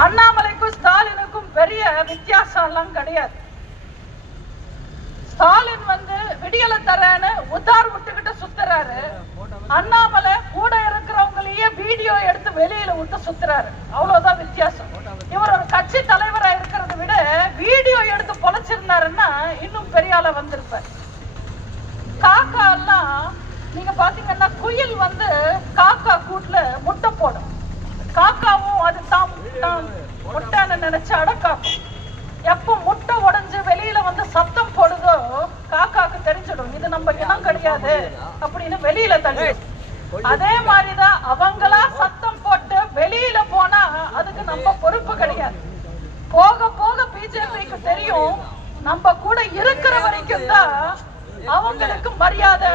அண்ணாமலைக்கும் ஸ்டாலினுக்கும் பெரிய வித்தியாசம் எல்லாம் கிடையாது. ஸ்டாலின் விடியல தரேன்னு உத்தார் விட்டுக்கிட்டு சுத்துறாரு. அண்ணாமலை கூட இருக்கிறவங்களையே வீடியோ எடுத்து வெளியில விட்டு சுத்துறாரு. அவ்வளவுதான் வித்தியாசம். இவர் ஒரு கட்சி தலைவரா இருக்கிறத விட வீடியோ எடுத்து பொழைச்சிருந்தாருன்னா இன்னும் பெரிய ஆளா வந்திருப்பார். காக்கா எல்லாம் நீங்க பாத்தீங்கன்னா குயில் காக்கா கூட்டுல முட்டை போடும். காக்காவும் அது தான் முட்டைன்னு நினைச்சு அடக்காக்கும். எப்ப முட்டை உடைஞ்சு வெளியில சத்தம் போடுதோ காக்காக்கு தெரிஞ்சிடும் இது நம்ம இனம் கிடையாது அப்படின்னு வெளியில தள்ளி. அதே மாதிரிதான் அவங்களா சத்தம் போட்டு வெளியில போனா அதுக்கு நம்ம பொறுப்பு கிடையாது. போக போக பிஜேபிக்கு தெரியும் நம்ம கூட இருக்கிற வரைக்கும் தான் அவங்களுக்கு மரியாதை.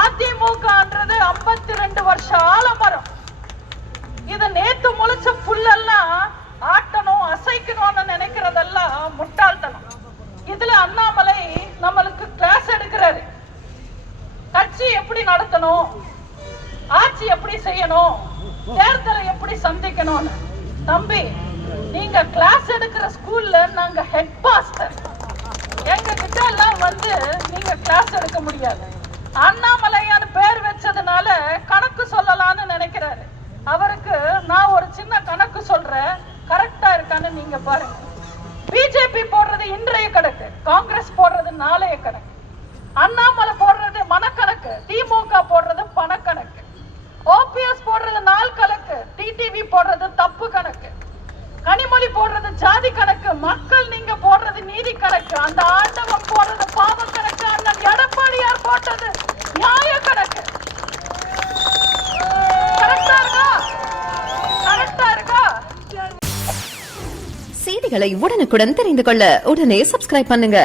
அதிமுகன்றது 52 வருஷ ஆலமரம். இது நேத்து முளைச்ச புல்லெல்லாம் ஆட்டணும் அசைக்கணும்னு நினைக்கிறதெல்லாம் முட்டாள்தனம். இதுல அண்ணாமலை நம்மளுக்கு கிளாஸ் எடுக்கிறாரு. கட்சி எப்படி நடத்தணும், ஆட்சி எப்படி செய்யணும், தேர்தலை எப்படி சந்திக்கணும்னு. தம்பி, நீங்க கிளாஸ் எடுக்கிற ஸ்கூல்ல நாங்க ஹெட் மாஸ்டர். எங்க கிட்ட எல்லாம் நீங்க கிளாஸ் எடுக்க முடியாது. அண்ணாமலையான்னு பேர் வச்சதுனால கணக்கு சொல்லலாம்னு நினைக்கிறாரு. அவருக்கு நான் ஒரு சின்ன கணக்கு சொல்றேன், கரெக்டா இருக்கான்னு நீங்க பாருங்க. பிஜேபி போடுறது இன்றைய கணக்கு, காங்கிரஸ் போடுறது நாளைய கணக்கு, அண்ணாமலை போடுறது மனக்கணக்கு, திமுக போடுறது பணக்கணக்கு, ஓபிஎஸ் போடுறது நாள் கணக்கு, டிடிவி போடுறது தப்பு கணக்கு, கனிமொழி போடுறது ஜாதி கணக்கு, மக்கள் நீங்க போடுறது நீதி கணக்கு, அந்த ஆண்டவன் போடுறது பாவ கணக்கு, அண்ணன் எடப்பாடியார் போட்டது நியாய கணக்கு. செய்திகளை உடனுக்குடன் தெரிந்து கொள்ள உடனே சப்ஸ்கிரைப் பண்ணுங்க.